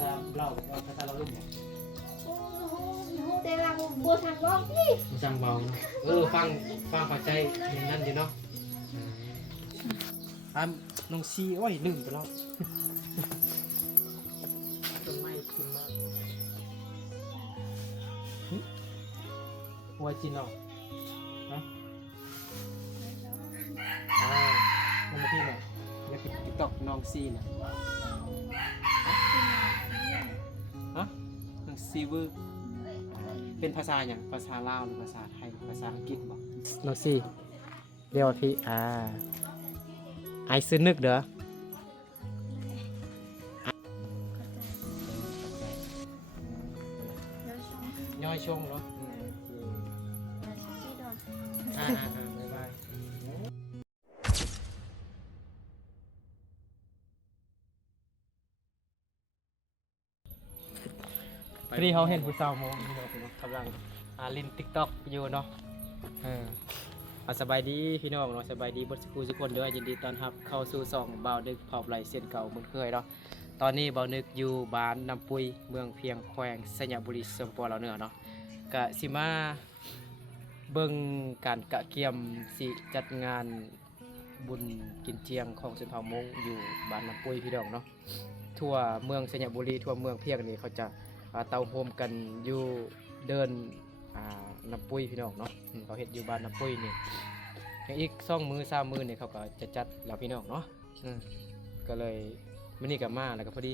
ษาเราภาษาเราลุ่มบ่ โอ้โหแต่ว่าบัวทางร้องนี่ จังเบาเนาะฟังเข้าใจนั่นอยู่เนาะน้องซีโอ้ยลืมไปแล้วต้นไม้ขึ้นมาหัวจีนเนาะฮะมันมาที่ไหนอยากติ๊กต็อกน้องซีนะฮะน้องซีเวอร์เป็นภาษาอย่างภาษาลาวหรือภาษาไทยภาษาอังกฤษบ่น้องซีเรียกว่าพี่ไอซื้อนึกเด้อย่อยชงเนาะบ๊ายบายพอดีเขาเห็นผู้สาวมองกำลังลินติ๊กต็อกอยู่เนาะสบายดีพี่น้องเนาะสบายดีบทสกูทุกคนด้วยยินดีต้อนรับเข้าสู่ซองเบาดึกเผาไหลเส้นเก่าเหมือนเคยเนาะตอนนี้เบานึกอยู่บ้านน้ำปุยเมืองเพียงแขวงสยามบุรีสมปเราเนื้อเนาะกะสิมาเบิ่งการกะเกียมสิจัดงานบุญกินเจียงของชนเผ่ามงอยู่บ้านน้ำปุยพี่น้องเนาะทั่วเมืองสยามบุรีทั่วเมืองเพียงนี่เขาจะเตาโฮมกันอยู่เดินน้ำปุยพี่น้องเนาะเขาเห็ดอยู่บ้านน้ำปุยนี่อย่างอีก2 มื้อ 3 มื้อนี่เขาก็จะจัดแล้วพี่น้องเนาะก็เลยมื้อนี้ก็มาแล้วก็พอดี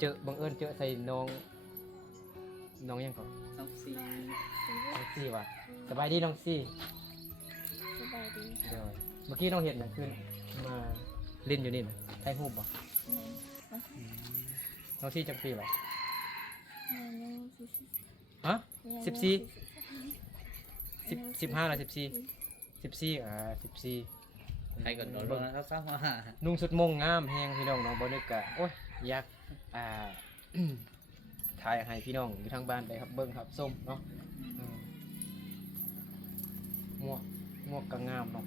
เจอบังเอิญเจอใส่น้องยังก่อนน้องซีว่ะสบายดีน้องซี สบายดี เดี๋ยวเมื่อกี้น้องเห็นน่ะคือมาเล่นอยู่นี่น่ะถ่ายรูปบ่น้องซีจังปีบ่ฮะ14 15แล้ว14ใครก่อนโดนแล้วเขาสร้างมานุ่งสุดมงงามแฮงพี่น้องน้องบ่นึกกะโอ้ยอยากถ่ายให้พี่น้องอยู่ทางบ้านได้ครับเบิ่งครับส้มเนาะหมวกก็งามเนาะ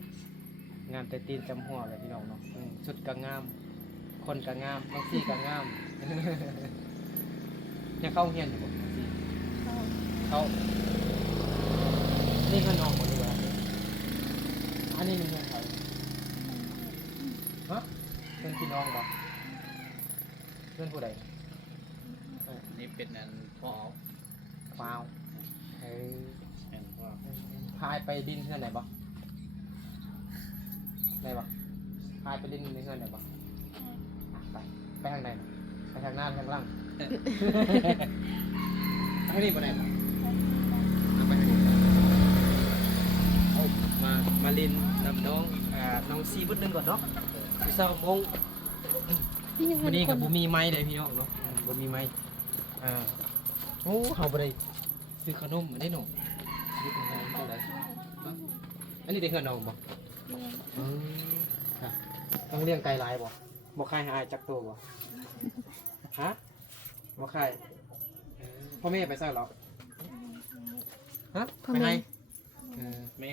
งามแต่ตีนจำหัวเลยพี่น้องเนาะชุดก็งามคนก็งามน้องซี่ก็งาม ยังเข้าเรียนอยู่บ่น้องซี่เขานี่คือน้องบ่ดีกว่าอันนี้มันเรียนเขาฮะเป็นพี่น้องบ่เพื่อนผู้ใด นี่เป็นอันพ่อ ว้าวพายไปดินที่ไหนบ่ได้บ่พายไปดินที่ไหนบ่ไปทางไหนไปทางหน้าทางล่างทางนี้บ่ได้บ่ไปทางนี้มาลินนำน้องซีบุดนึงก่อนเนาะพี่สาวมงวันนี้กับบุมีไม้เลยพี่น้องเนาะบุมีไม้โอ้เขาบ่ได้ซื้อขนมอันนี้หนูอันนี้ได้เงินน้องบ่ต้องเลี้ยงไก่ลายบ่ขายหายจักตัวบ่ฮะบ่ขายพ่อแม่ไปใส่หรอฮะไปให้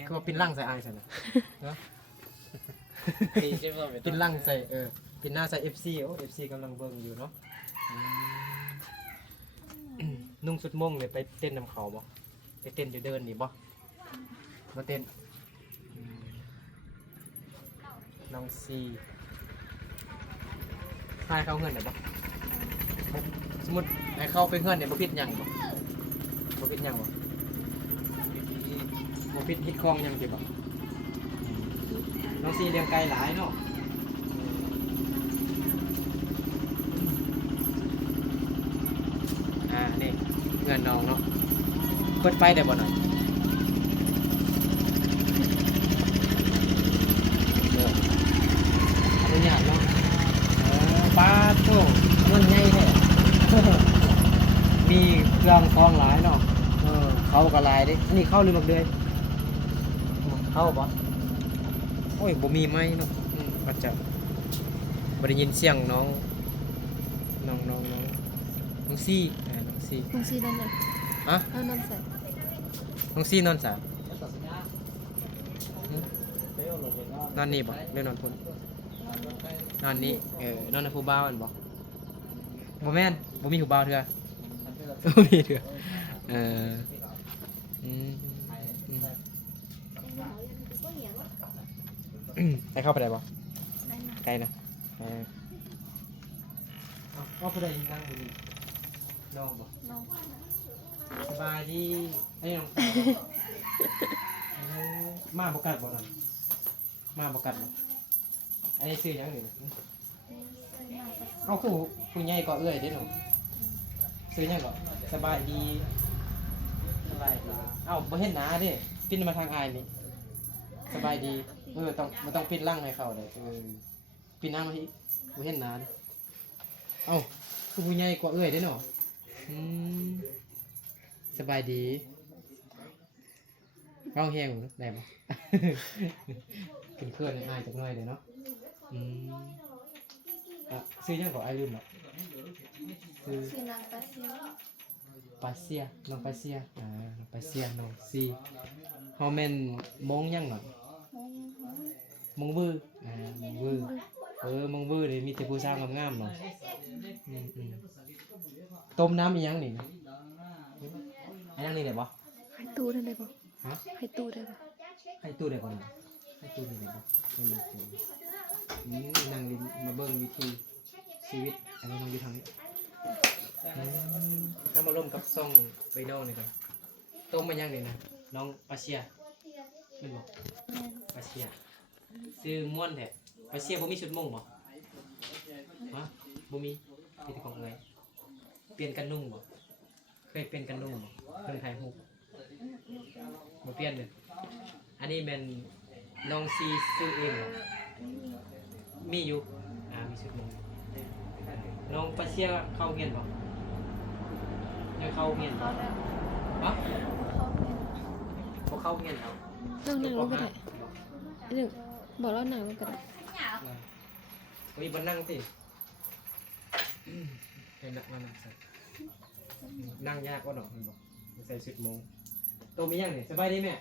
คือว่าปินลั่งใส่อายใส่นะปินลั่งใส่ปินหน้าใส่ FC โอ้ FC กำลังเบิ่งอยู่เนาะนุ่งสุดม่งเลยไปเต้นนำเขาบ่ไปเต้นอยู่เดินนี่บ่มาเต้นน้องซีใครเข้าเงินได้บ่สมมุติให้เข้าไปเงินเนี่ยบ่ผิดหยังบ่ผิดหยังบ่ผิดฮิตคองหยังสิบ่น้องซีเลี้ยงไก่หลายเนาะนี่เงินน้องเนาะเปิดไฟได้บ่หน่อยตัวอย่างเนาะปลาโต้เงินใหญ่แท้มีเครื่องคล้องหลายเนาะเข้าก็หลายเด้นี่เข้าหรือมักเดือยเข้าบ่โอ้ยบ่มีไม้เนาะก็จะบ่ได้ยินเสียงน้องซี่น้องซี่นอนไหนฮะนอนใส่ น้องซี่นอนสานอนนี่บ่เล่นนอนพุ่นนอนนี่นอนในผู้บ่าวอันบ่ บ่แม่นบ่มีหูเบาเถื่อบ่มีเถื่ออืมไปเข้าไปได้บ่ไกลนะเอาผู้ใดนั่งอยู่นี่น้องบ่สบายดีไอ้น้องมาบ่กัดบ่นั่นมาบ่กัดบ่อันนี้ซื้อหยังนี่เอาคือผู้ใหญ่ก็เอื้อยเด้หนูซื้อหยังก็สบายดีสบายดีเอ้าบ่เห็นหน้าเด้ปิ้นมาทางอายนี่สบายดีต้องบ่ต้องปิ้นร่างให้เขาเด้ปิ้นหน้ามาอีกบ่เห็นหน้าเด้เอ้าคือผู้ใหญ่กว่าเอื้อยเด้เนาะสบายดีเอาแฮงได้บ่ เป็นเพื่อนอายจักหน่อยเด้เนาะซื้อยังก่อนไอ้ลืมละชื่อนางปลาเซียว ปาเซียน้องปาเซียน้องปาเซียน้องซีฮอแมนมงยังหน่อยมงบื้อมงบื้อมงบื้อเลยมีแต่ผู้สร้างงามๆหน่อยต้มน้ำอีหยังนี่ไอ้ยังนี่ได้บ่ ให้ตู้ได้เลยบ่ ฮะ ให้ตู้ได้บ่ ให้ตู้ได้ก่อนให้ตู้ได้บ่ให้มันเกินนั่งลิ้นมาเบิ่งวิธีชีวิตอันนี้มันอยู่ทางนี้ถ้ามาร่วมกับซ่องไวโดนี่กันต้มมายังนี่นะน้องปาเซียไม่บอกปาเซียซื้อม้วนแท้ปาเซียบ่มีชุดมงบ่ฮะบ่มีมีแต่ของเอ้ยเปลี่ยนกันนุ่งบ่เคยเปลี่ยนกันนุ่งบ่เพิ่นถ่ายรูปบ่เปลี่ยนเลยอันนี้เป็นน้องซีซื้อเองบ่มีอยู่มีชุดมงน้องปาเซียเข้าเรียนบ่ยังเข้าเรียนบ่ฮะบ่เข้าเรียนเอา นั่งนั่งลงก็ได้หนึ่งบอกแล้วนั่งลงก็ได้ เฮ้ยบ่นั่งสิให้นักมานั่งใส่นั่งยากกว่าดอกมันบอกใส่ชุดมงโตมียังนี่สบายดีแม่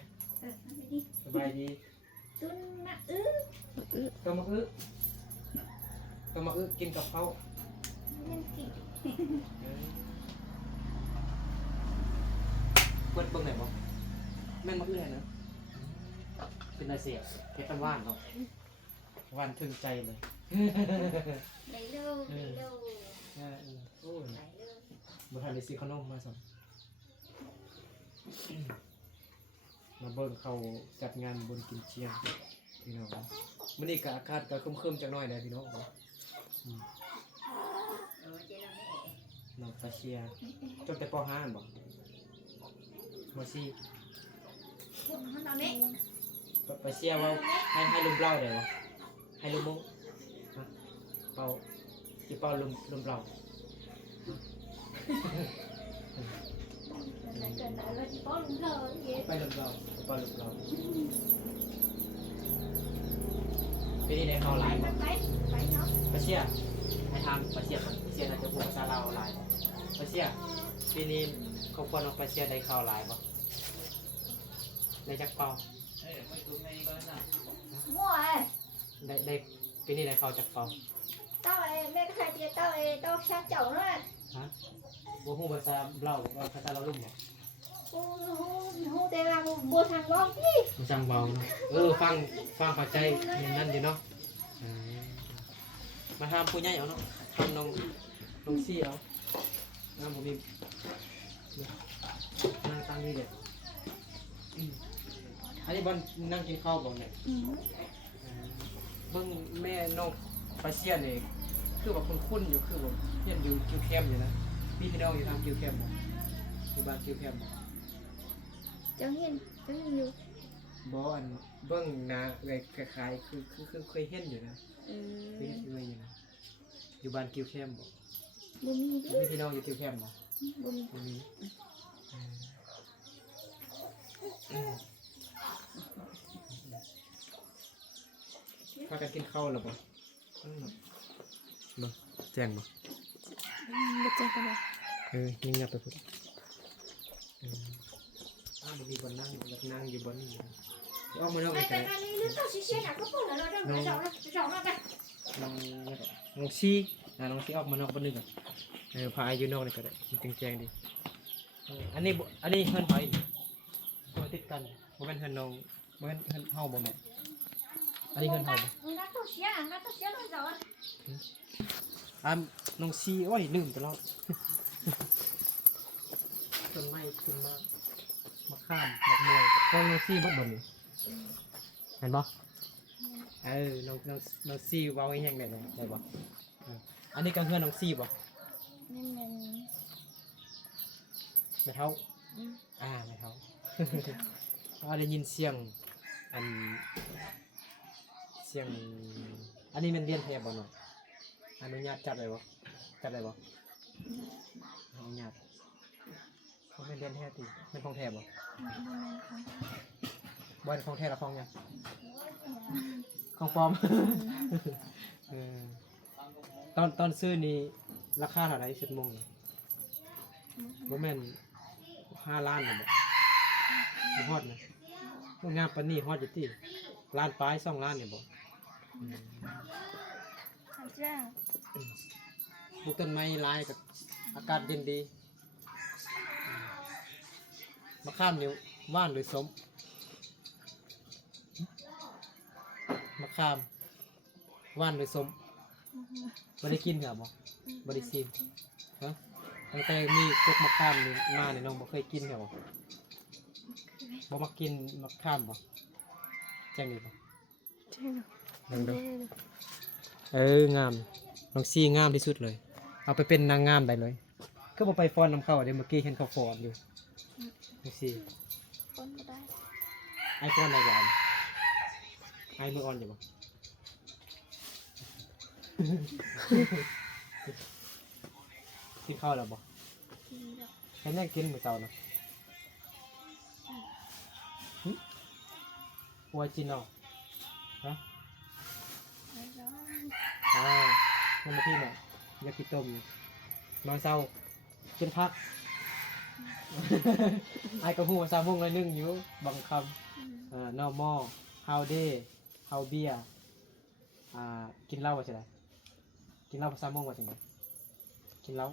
สบายดี ตุ้นมาก็มากินกับเขาเปิดเบิ่งไหนบ่แม่นมาอื้อนะเป็นอะไรเสียเพชรว่านเนาะว่านถึงใจเลย ไหนเร็วไหนเร็ว โอ้ยบ่ทันได้ซื้อขนมมาสั่งมาเบิ่งเขาจัดงานบนกินเชียงพี่น้องมื้อนี้ก็อากาศก็ครึมๆจักหน่อยนะพี่น้องน้องปาเชียจบแต่ป .5 บ่ม .4 มันเอาเนี้ย ปาเชียว่าให้ลุมเล่าได้บ่ให้ลุมมงเป่าสิเป่าลุมเล่า เกิดอะไรเราจะป้อนลุงเธอเย็น ไปลุมเล่าเป่าลุมเล่าปีนี้ได้เข้าหลายบ่ ไปเนาะ ปาเชียให้ถามปาเชียก่อนปาเชียน่าจะพูดภาษาลาวหลายบ่ปาเชียปีนี้ครอบครัวน้องปาเชียได้เข้าหลายบ่ได้จักเป่า มั่วได้ปีนี้ได้เข้าจักเป่า เต้าเอแม่ก็ใครเตี้ยเต้าเอเต้าชาเจ้าเนาะ ฮะบ่ฮู้ภาษาเล่าภาษาลาวลุ่มบ่ หูแต่เราบัวทางร้องพี่ บ่จำเว้าเนาะฟังเข้าใจนั่นอยู่เนาะมาถามผู้ใหญ่เอาเนาะถามน้องซี่เอาบ่มีนั่งตั้งนี่เด้อันนี้บ่นั่งกินข้าวบ่เนี่ยเบิ่งแม่น้องปาเซียนนี่คือว่าคุ้นๆอยู่คือว่าเรียนอยู่คิวแคมป์อยู่นะพี่น้องอยู่ทางคิวแคมป์บ่อยู่บ้านคิวแคมป์บ่ จังเห็นอยู่ บ่อันเบิ่งหน้าเลยคล้ายๆคือเคยเห็นอยู่นะเคยเห็นอยู่นะอยู่บ้านคิวแคมป์บ่ บ่มีดิ มีพี่น้องอยู่คิวแคมป์บ่ บ่มี บ่มีพากันกินข้าวแล้วบ่บ่แจ้งบ่ บ่แจ้งกันบ่ ยิงงับไปพุ่นบ่มีบ่นั่งอยากนั่งอยู่บ่นี่ออกมาเนาะ ไป ไกล ไปนี่เต้าชี้ๆน่ะก็พูดแล้วเด้อเจ้านะไป น้องซี่ออกมานอกบ่นึกอ่ะ พายอยู่นอกนี่ก็ได้มันแจงๆดีอันนี้อันนี้เฮือนไผตัวติดกันบ่แม่นเฮือนน้องบ่แม่นเฮือนเฮาบ่แม่นอันนี้เฮือนเฮาบ่ Ngắt tao xé nó rồi. น้องซีโอ้ยลืมไปแล้วต้นไม้ขึ้นมาข้ามมะม่วงก็น้องซีบ่บ่นี่เห็นบ่น้องซีเว้าอีหยังได้บ่อันนี้ก็เฮือนน้องซีบ่ Nên mình ไม่เท่าไม่เท่า ว่าได้ยินเสียงอันอันนี้มันเรียนแทบบ่เนาะอนุญาตจับได้บ่อนุญาตเขาเป็นเรียนแท้ติเป็นของแท้บ่บ่เป็นของแท้ละของหยังของปลอม เออตอนซื้อนี่ราคาเท่าไหร่ชุดมุงบ่แม่น5 ล้านน่ะบ่ฮอดนะงามปานนี้ฮอดอยู่ติล้านปลาย2 ล้านนี่บ่ thật ra ปลูกต้นไม้หลายกับอากาศเย็นดีมะขามนี่หวานหรือสมมะขามหวานหรือสมบ่ได้กินเหรอบ่ได้ชิมฮะตั้งแต่มีพวกมะขามนี่มานี่น้องบ่เคยกินเหรอบ่มากินมะขามบ่จังนี่บ่ ใช่เนาะ ลองดูงามน้องซีงามที่สุดเลยเอาไปเป็นนางงามได้เลยก็บ่ไปฟ้อนนำเข้าเดี๋ยวเมื่อกี้เห็นเขาฟ้อนอยู่น้องซี con vào đây ไอฟ้อนได้บ่ไอมืออ่อนอยู่บ่ กินข้าวแล้วบ่ thì được แค่ยังกินมื้อเช้านะอวยจินเนาะฮะ đấy đó นั่นมาที่เนี่ยอยากกินต้มอยู่นอนเศร้ากินพัก ไอ้กระหูสามวงเลยนึ่งอยู่บางคำnormal how day how beer กินเหล้าว่าใช่ไหมกินเหล้าภาษามงว่าใช่ไหมกินเหล้า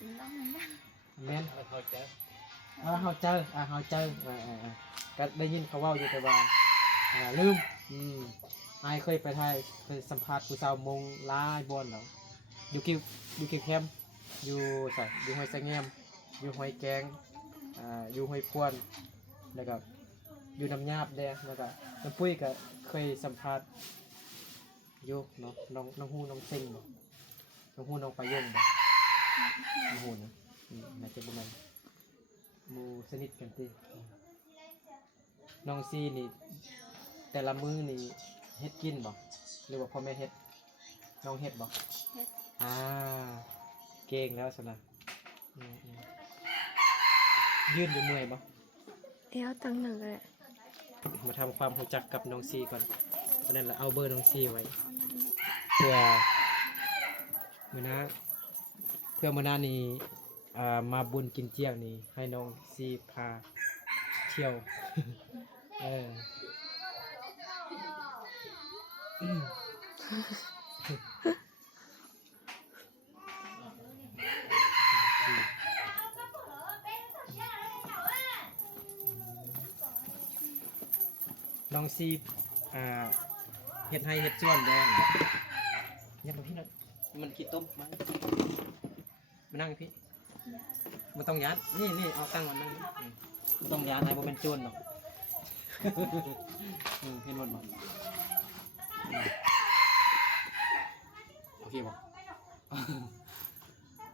thì nó mình đang แม่น แล้วเขาจะ เฮาเจอก็ได้ยินเขาเว่าอยู่แต่ว่าลืมไอ้เคยไปไทยเคยสัมภาษณ์ผู้สาวมงหลายบอนแล้วอยู่แคมป์อยู่ใส่อยู่ห้วยสะแงมอยู่ห้วยแกงอยู่ห้วยพวนแล้วก็อยู่น้ำยาบแดงแล้วก็น้ำปุ้ยก็เคยสัมภาษณ์อยู่เนาะน้องฮู้น้องเซ็งบ่น้องฮู้น้องปลายงบ่น้องฮู้นะน่าจะประมาณหมู่สนิทกันติน้องซีนี่แต่ละมื้อนี่เฮ็ดกินบ่หรือว่าพ่อแม่เฮ็ดน้องเฮ็ดบ่ hết เก่งแล้วสนะยืนอยู่เมื่อยบ่ เอ้าตั้งหนังก็ได้ มาทำความรู้จักกับน้องซีก่อนเพราะนั้นเราเอาเบอร์น้องซีไว้ เพื่อมื้อหน้านี้มาบุญกินเจียงนี่ให้น้องซีพาเที่ยว น้องซีเฮ็ดให้เฮ็ดส่วนแดงเนี่ยมาพี่หน่อยมันขี้ต้มมานั่งพี่มันต้องยัดนี่เอาตั้งมันนั่งมันต้องยัดให้บ่เป็นโจรหรอก เห็นหมดบ่โอเคบ่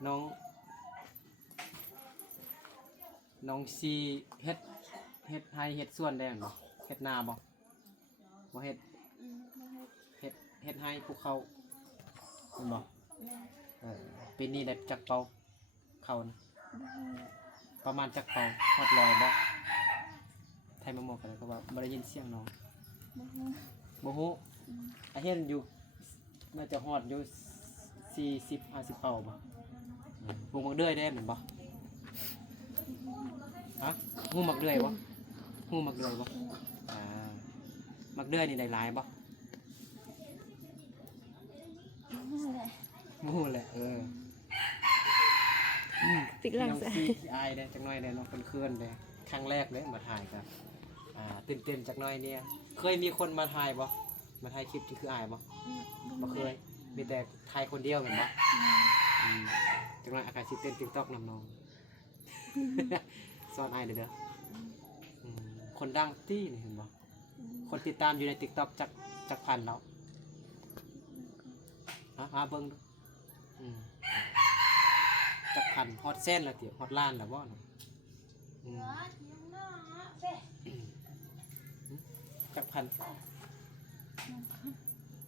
น้องซีเฮ็ดให้เฮ็ดส่วนแดงบ่เฮ็ดนาบ่เฮ็ด nó hết เฮ็ดให้ภูเขาเห็นบ่ปีนี้ได้จักเป่าเขานะประมาณจักเป่าฮอด100บ่ไทยมาหมดกันก็ว่าบ่ได้ยินเสียงน้อง nó บ่ฮู้เห็นอยู่น่าจะฮอดอยู่40-50เป่าบ่วงมักเดือยได้แม่นบ่ฮะฮู้มักเดือยบ่ฮู้มักเดือยบ่มักเดือยนี่ได้หลายบ่ nó lại มู้แหละ ปิกหลัง น้อง ใส่ ซีอายได้จักหน่อยได้เนาะเพื่อนๆเลยครั้งแรกเลยมาถ่ายกันตื่นเต้นจักหน่อยเนี่ยเคยมีคนมาถ่ายบ่มาถ่ายคลิปนี่คืออายบ่บ่เคยมีแต่ถ่ายคนเดียวเหมือนบ่จักหน่อยอากาศสิเต้น TikTok นำน้อง สอนอายเด้อคนดังตี้นี่เห็นบ่คนติดตามอยู่ใน TikTok จักพันแล้วเบิ่งดูจักพันฮอดแสนแล้วติฮอดล้านแล้วบ่น่ะจักพัน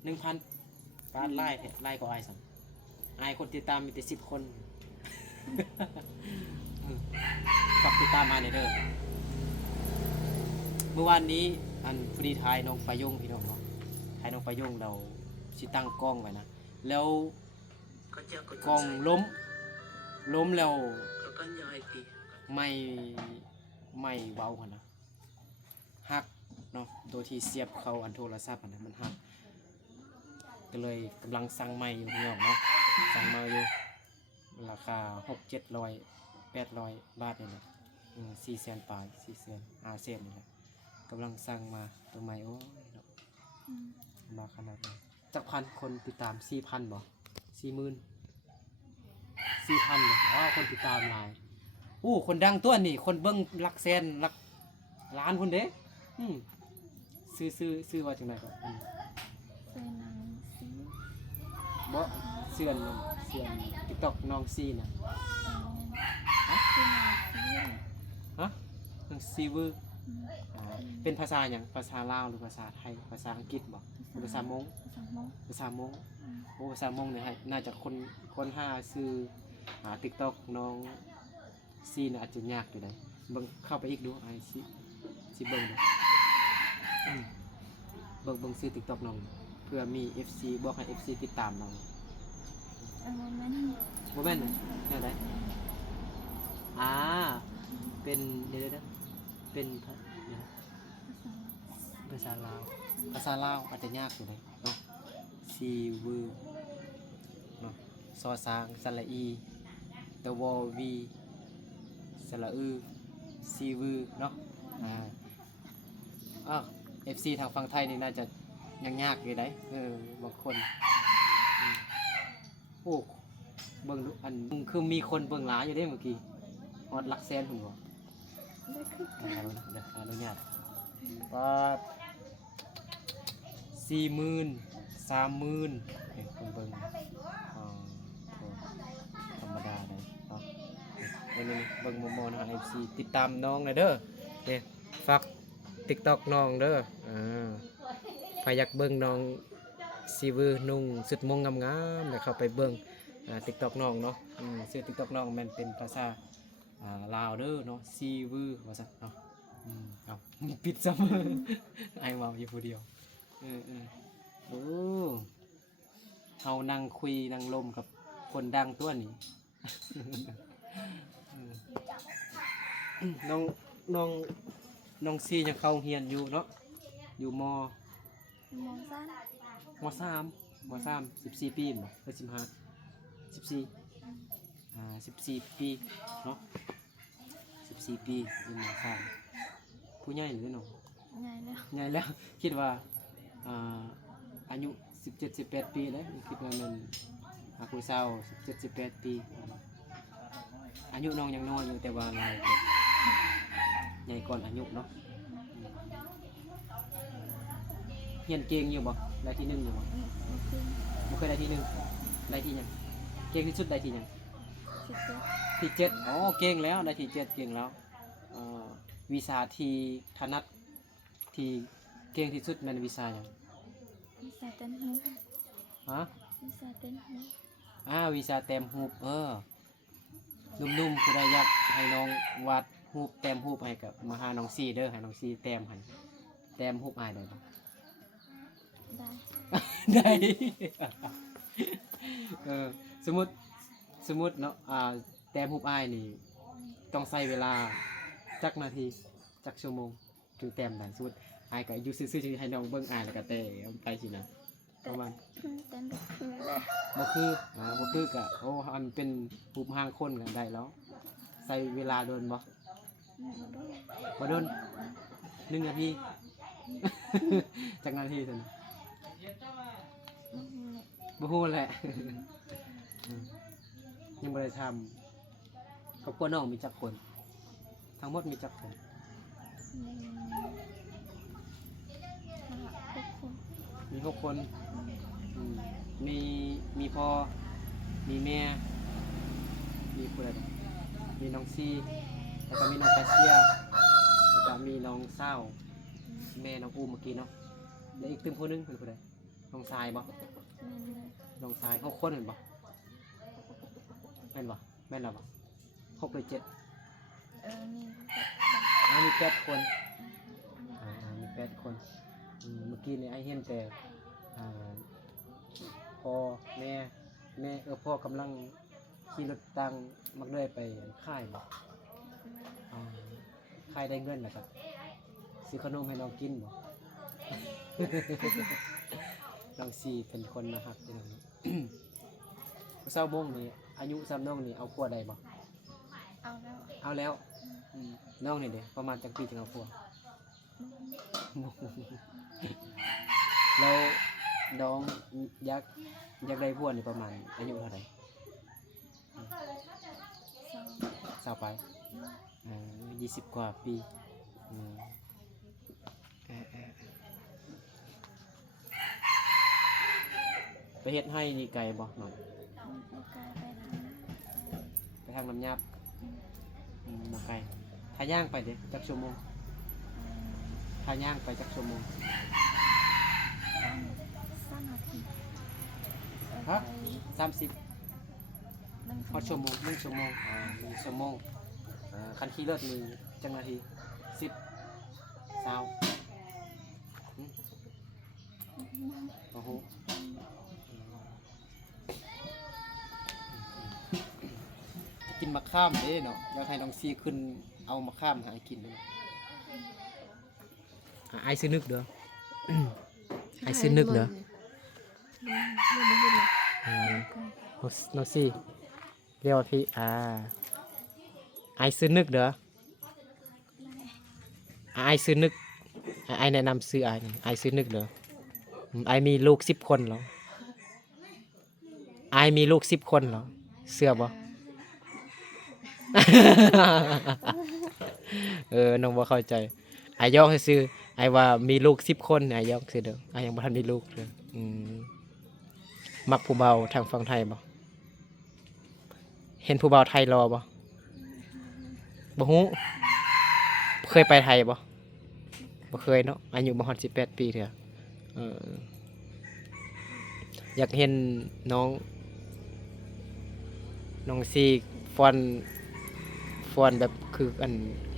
1,000ปาดไล่ก็อายสั่นอายคนติดตามมีแต่10 คนฝากติดตามมาเด้อเมื่อวานนี้อันฟรีทายน้องปายงพี่น้องเนาะทายน้องปายงเราสิตั้งกล้องไว้นะแล้วกล้องล้มแล้วไม่เว้าหั่นนะหักเนาะตัวที่เสียบเข้าอันโทรศัพท์อันนั้นมันหักก็เลยกำลังสั่งใหม่อยู่พี่น้องเนาะสั่งมาอยู่ราคา600-700-800 บาทนี่แหละ400,000 ปลาย400,000 500,000นี่แหละกำลังสั่งมาตัวใหม่โอ้ยเนาะมาขนาดนี้จักพันคนติดตาม 4,000 บ่ 40,000 4,000บ่คนติดตามหลายคนดังตัวนี่คนเบิ่งหลักแสนหลักล้านพุ่นเด้ซื้อว่าจังได๋ก็ใส่นางซี บ่เสื่อน TikTok น้องซีน่ะ คือนางซี ฮะน้องซีเวอร์เป็นภาษาหยังภาษาลาวหรือภาษาไทยภาษาอังกฤษบ่ภาษามงภาษามงภาษามงเนี่ยน่าจะคนหาซื้อTikTok น้องซีน่ะอาจจะยากอยู่ได้เบิ่งเข้าไปอีกดูไอ้สิเบิ่งดูเบิ่งซื้อ TikTok น้องเพื่อมี FC บอกให้ FC ติดตามน้องบ่แม่นแนวใดเป็นเดี๋ยวเป็นภาษาลาวอาจจะยากอยู่เลยเนาะซีวือเนาะซอซางสระอีตะวอวีสระอือซีวือเนาะFC ทางฝั่งไทยนี่น่าจะยังยากอยู่ได้บางคนเบิ่งอันคือมีคนเบิ่งหลายอยู่ได้เมื่อกี้ฮอดหลักแสนผมบ่อนุญาตว่า40,000 30,000คนเบิ่งธรรมดาเลยเนาะนี่เบิ่งโมนะ FC ติดตามน้องหน่อยเด้อนี่ฝาก TikTok น้องเด้อใครอยากเบิ่งน้องซีวือนุ่งสุดมงงามๆแล้วเข้าไปเบิ่งTikTok น้องเนาะชื่อ TikTok น้องมันเป็นภาษาลาวเด้อเนาะซีวือว่าซั่นเนาะเอาปิดซะมื้อไอ้เว้าอยู่ผู้เดียวโอ้เฮานั่งคุยนั่งลมกับคนดังตัวนี้ น้องซียังเข้าเรียนอยู่เนาะอยู่ม14 ปีบ่หรือ14 ปีเนาะ14 ปีอยู่ม.3ผู้ใหญ่หรือน้องใหญ่แล้วคิดว่าอายุ17-18 ปีแล้วคิดว่ามันผู้สาว17-18 ปีอายุน้องยังน้อยอยู่แต่ว่าเราใหญ่ก่อนอายุเนาะเรียนเก่งอยู่บ่ได้ที่1อยู่บ่บ่เคยได้ที่1ได้ที่หยังเก่งที่สุดได้ที่หยังที่7เก่งแล้วได้ที่7เก่งแล้ววิชาที่ถนัดที่เก่งที่สุดแม่นวิชาหยังวิชาเต้นฮูปวิชาแต้มฮูปนุ่มๆผู้ใดอยากให้น้องวาดฮูปแต้มฮูปให้กับมาหาน้องซีเด้อให้น้องซีแต้มให้แต้มฮูปอ้ายได้บ่ได้ สมมุติเนาะแต้มฮูปอ้ายนี่ต้องใช้เวลาจักนาทีจักชั่วโมงถึงแต้มได้สมมุติอ้ายก็อยู่ซื่อๆให้น้องเบิ่งอ้ายแล้วก็เตะไปสินะประมาณบ่คือก็อันเป็นฮูปห่างคนก็ได้แล้ว ใส่เวลาโดนบ่ บ่โดน บ่โดน1 นาที จักนาทีซั่นบ่ฮู้แหละ ยังบ่ได้ทำครอบครัวน้องมีจักคน ทั้งหมดมีจักคน มี6 คนอืมมีพ่อมีแม่มีผู้ใดบ้างมีน้องซีแล้วก็มีน้องกาเซียแล้วก็มีน้องเศร้าแม่น้องอูเมื่อกี้เนาะแล้วอีกตึมคนนึงเป็นผู้ใดน้องทรายบ่น้องทราย6 คนเห็นบ่แม่นบ่แม่นหรอบ่6 หรือ 7 มี มี8 คนมี8 คนเมื่อกี้นี่ไอ้เห็นแต่พ่อแม่พ่อกำลังขี่รถตังมักเลยไปค่ายบ่ค่ายได้เงินแล้วครับซื้อขนมให้น้องกินบ่ น้องซีเป็นคนนะครับพี่น้อง เศร้าโมงนี่อายุซ้ำน้องนี่เอาครัวได้บ่ เอาแล้ว น้องนี่เด้ประมาณจักปีถึงเอาครัว แล้วน้องอยากได้ผัวนี่ประมาณอายุเท่าไหร่20 ไป20 กว่าปีไปเฮ็ดให้นี่ไกลบ่น้องไปทางน้ำยับบ่ไกลถ้าย่างไปเด้จักชั่วโมงถ้าย่างไปจักชั่วโมง ฮะ30พอชั่วโมง1 ชั่วโมง1 ชั่วโมงคันขี่รถมีจังนาที10 20โอ้โหกินมะข้ามเด้เนาะแล้วให้น้องซีขึ้นเอามะข้ามหากินเลยไอ้ซื้อนึกเด้อ ไอ้ซื้อนึกเด้อน้องซีเรียกว่าพี่ไอ้ซื้อนึกเด้อไอ้ซื้อนึกไอ้แนะนำซื้อไอ้ซื้อนึกเด้อไอ้มีลูก10 คนเหรอไอ้มีลูก10 คนเหรอเสื้อบ่ น้องบ่เข้าใจไอ้ยอกให้ซื้อไอ้ว่ามีลูก10 คนไอ้ยอกซื้อเด้อไอ้ยังบ่ทันมีลูกเลยมักผู้เบาทางฝั่งไทยบ่เห็นผู้เบาไทยรอบ่ฮู้เคยไปไทยบ่เคยเนาะอายุบ่ฮอด18 ปีเถอะอยากเห็นน้องซีฟ้อนแบบคืออัน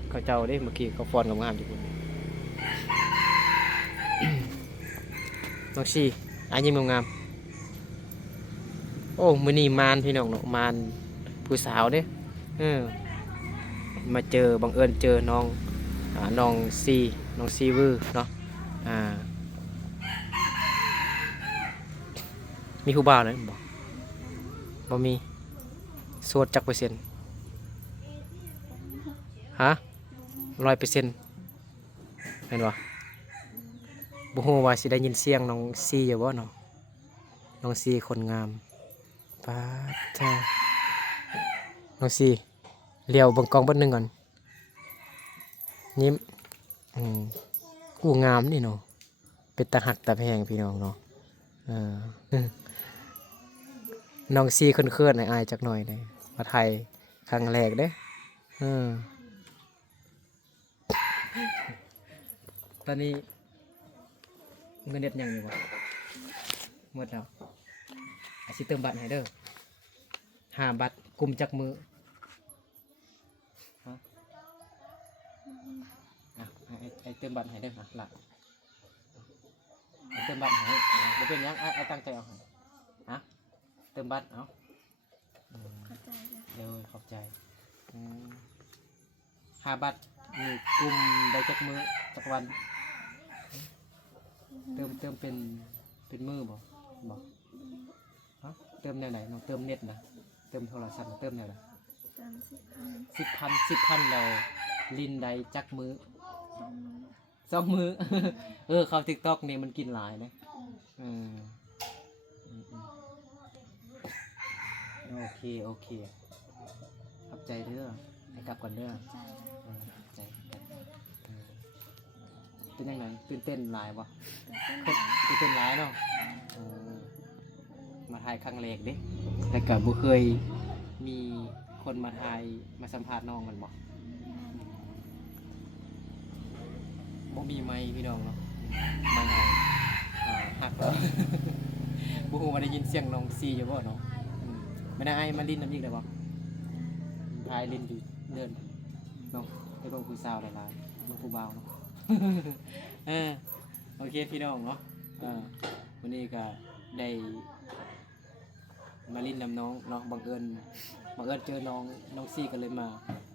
เขาเจ้าเด้เมื่อกี้เขาฟ้อนงามๆอยู่พุ่น น้องซีอันยิ้มงามๆโอ้มื้อนี้มารพี่น้องเนาะมารผู้สาวเด้มาเจอบังเอิญเจอน้องซีวือเนาะมีผู้บ่าวเลยบ่มีโสดจักเปอร์เซ็นต์ฮะ100%แม่นบ่บ่ฮู้ว่าสิได้ยินเสียงน้องซีอยู่บ่เนาะน้องซีคนงามปาดจ้าน้องซีเลี้ยวเบิ่งกล้องเบิดหนึงก่อนยิ้มกูงามนี่เนาะเป็นตาหักตาแพงพี่น้องเนาะน้องซีเคลื่อนๆให้อายจักหน่อยได้มาไทยครั้งแรกเด้ตอนนี้เงินเด็ดยังอยู่บ่หมดแล้วอาสิเติมบัตรให้เด้อ5 บัตรกลุ่มจักมือไอ้เติมบัตรให้เด้อหลักเติมบัตรให้บ่เป็นหยังไอ้ตั้งใจเอาให้เติมบัตรเอาขอบใจ5 บัตรมีกลุ่มได้จักมือจักวันเติมเป็นมือบ่เติมแนวไหนน้องเติมเน็ตนะเติมโทรศัพท์เติมแนวไหน ตาม10,000 10,000แล้วลินใดจักมือ 2 มื้อ 2 มือ เข้า TikTok นี่มันกินหลายนะอืมโอเคขอบใจเด้อให้กลับก่อนเด้อ ใจ ขอบใจเป็นยังไงตื่นเต้นหลายบ่ ตื่นเต้น ตื่นเต้นหลายเนาะมาถ่ายครั้งแรกเด้แต่ก็บ่เคยมีคนมาถ่ายมาสัมภาษณ์น้องมันบ่บ่มีไมค์พี่น้องเนาะไมค์เอาหักแล้ว บ่ฮู้ว่าได้ยินเสียงน้องซีอยู่บ่เนาะไม่ได้ไอ้มาลิ้นน้ำอีกได้บ่ถ่ายลิ้นอยู่เดินเนาะไปเบิ่งผู้สาวหลายๆเบิ่งผู้บ่าวเนาะ โอเคพี่น้องเนาะวันนี้ก็ได้มาลิ้นน้ำน้องเนาะบังเอิญเจอน้องซีก็เลยมา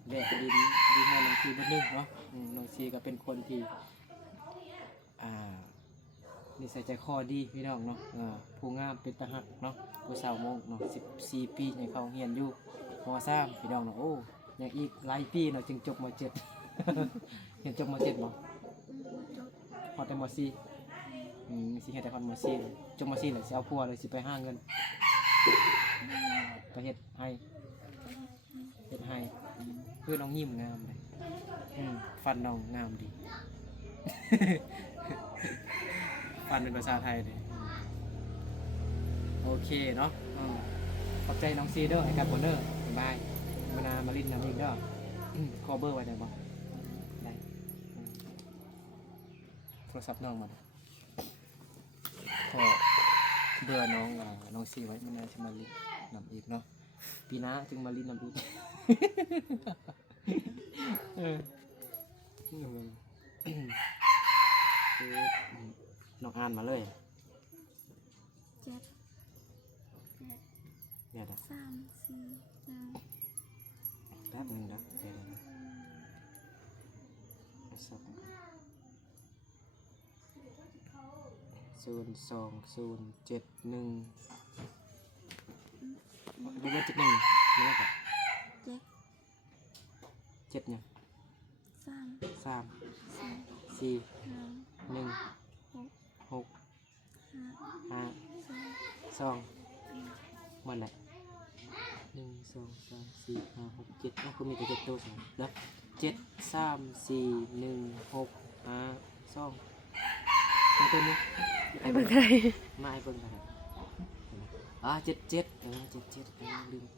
แวะลิ้นดีให้น้องซีนิดนึงเนาะน้องซีก็เป็นคนที่นิสัยใจคอดีพี่น้องเนาะผู้งามเป็นตาหักเนาะผู้สาวมงเนาะ14 ปีให้เขาเรียนอยู่ม.3พี่น้องเนาะโอ้ยังอีกหลายปีเนาะจึงจบม.7 เรียนจบม.7บ่ฮอดแต่ม.4สิเฮ็ดแต่ฮอดม.4เลยจบม.4เลยสิเอาผัวเลยสิไปหาเงินไปเฮ็ดให้คือน้องยิ้มงามเลยฟันน้องงามดี ฟันเป็นภาษาไทยเลยโอเคเนาะขอบใจน้องซีเด้อให้กับคนเด้อบายมาลิ้นน้ำอีกเด้อขอเบอร์ไว้ได้บ่ได้โทรศัพท์น้องมันขอเบอร์น้องซีไว้มันน่าจะมาลิ้นน้ำอีกเนาะปีหน้าจึงมาลิ้นน้ำอีก น้องอ่านมาเลย 7 เดี๋ยว 8 3 4 1 แป๊บนึงนะเดี๋ยว0207 1ดูว่า7 1นี่ก็7เนี่ย 3 3 4 1 6 5 2หมดแหละ1 2 3 4 5 6 7ก็คือมีแต่7ตัวสองแล้ว7 3 4 1 6 5 2ตัวนี้ ไอ้เบิ่งได้ มาไอ้เบิ่งกัน7777ลืม7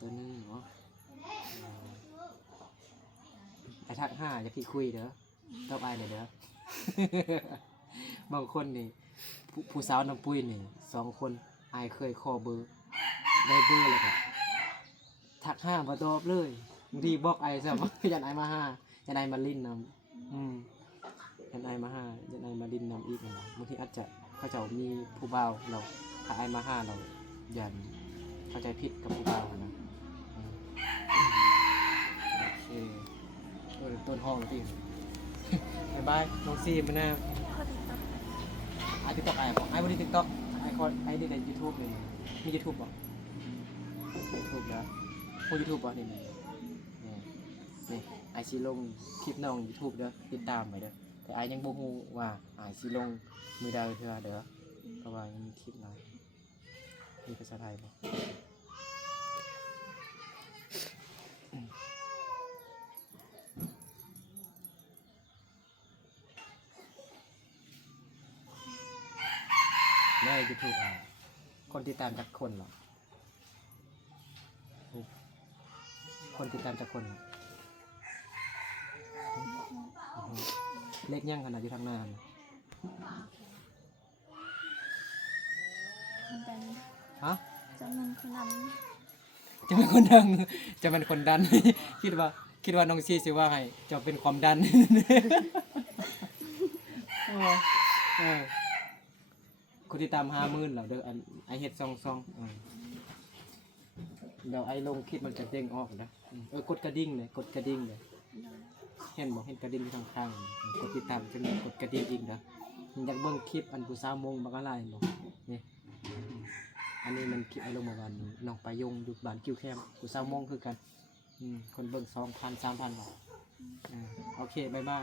ตัวนึงเนาะไอ้ทัก5อย่าพี่คุยเด้อต้องอายหน่อยเด้อ บางคนนี่ผู้สาวน้ำปุ้ยนี่2 คนอายเคยขอเบอร์ได้เบอร์เลยครับทัก5บ่ตอบเลยบางทีบอกไอ้ซะว่า ยันไอ้มา5ยันไอ้มาลิ้นนำยันไอ้มา5ยันไอ้มาลิ้นนำอีกนะบางทีอาจจะเขาเจ้ามีผู้บ่าวเราถ้าไอ้มา5เรายันเข้าใจผิดกับผู้บ่าวนะโอเคต้นห้องที่ บ๊ายบายน้องซีมันน่าไอติ๊กต็อกไอ้บอกไอ้บนติ๊กต็อกไอคอนไอ้ได้ในยูทูบเลยมียูทูบบอกยูทูบแล้วพวกยูทูบบอกนี่ไอซีลงคลิปน้องยูทูบเด้อติดตามไปเด้อแต่ไอยังบ่ฮู้ว่าไอซีลงมือดาวเทื่อเด้อเพราะว่ายังมีคลิปหลายมีภาษาไทยบ่ในยูทูบคนติดตามจากคนเหรอคนติดตามจากคนเหรอเล็กยังขนาดอยู่ทางหน้า ฮะ จะเป็นคนดัน จะเป็นคนดังจะเป็นคนดัน คิดว่าน้องซีสิว่าให้จะเป็นความดัน คนที่ตาม50,000เหรอเดี๋ยวไอเฮ็ดซองเดี๋ยวไอลงคลิปมันจะเด้งออกนะกดกระดิ่งเลยเห็นบอกเห็นกระดิ่งข้างๆกดติดตามจะมีกดกระดิ่งอีกนะอยากเบิ่งคลิปอันผู้สาวมงบักอะไรบอกนี่ไอ นนี้มันคลิปไอ้ลงเมื่อวานนี้น้องไปยงอยู่บ้านกิ้วแคมผู้สาวมงคือกันคนเบิ่ง2,000 3,000บาทโอเคบ๊ายบาย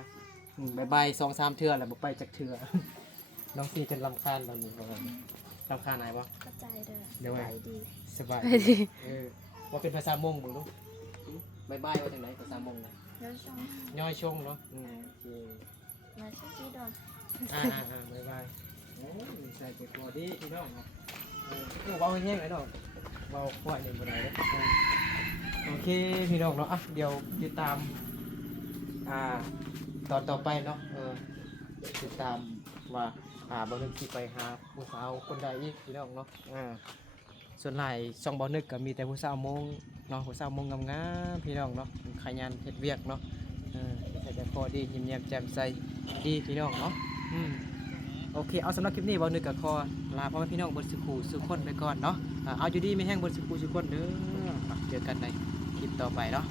บ๊ายบาย2-3 เทื่อแล้วบ่ไปจักเทื่อ น้องซีจนรำคาญเรานี่บ่รำคาญไหนบ่ กระจายเด้อ เดี๋ยวไว้ ไปดี สบาย ไปดิ ว่าเป็นภาษามงบ่ลูกบ๊ายบายว่าจังไดภาษามงนะ แล้วช่อง ย่อยชงเนาะโอเค มาช่วยพี่ดอน บ๊ายบายโอ้ยใส่เจ็บตัวดีพี่น้องเนาะเว้าแห้งๆเลยเนาะเว้าควายนี่บ่ได้เด้อโอเคพี่น้องเนาะเดี๋ยวติดตามตอนต่อไปเนาะติดตามว่าบ่นึกสิไปหาผู้สาวคนใดอีกพี่น้องเนาะส่วนหลายช่องบ่นึกก็มีแต่ผู้สาวมงเนาะผู้สาวมงงามๆพี่น้องเนาะขยันเฮ็ดเวียกเนาะแต่พอดียิ้มแย้มแจ่มใสดีพี่น้องเนาะโอเคเอาสำหรับคลิปนี้บ่นึกก็ขอลาพ่อแม่พี่น้องเบิดสุขสุขคนไปก่อนเนาะเอาอยู่ดีมีแห้งเบิดสุขสุขคนเด้อเจอกันในคลิปต่อไปเนาะ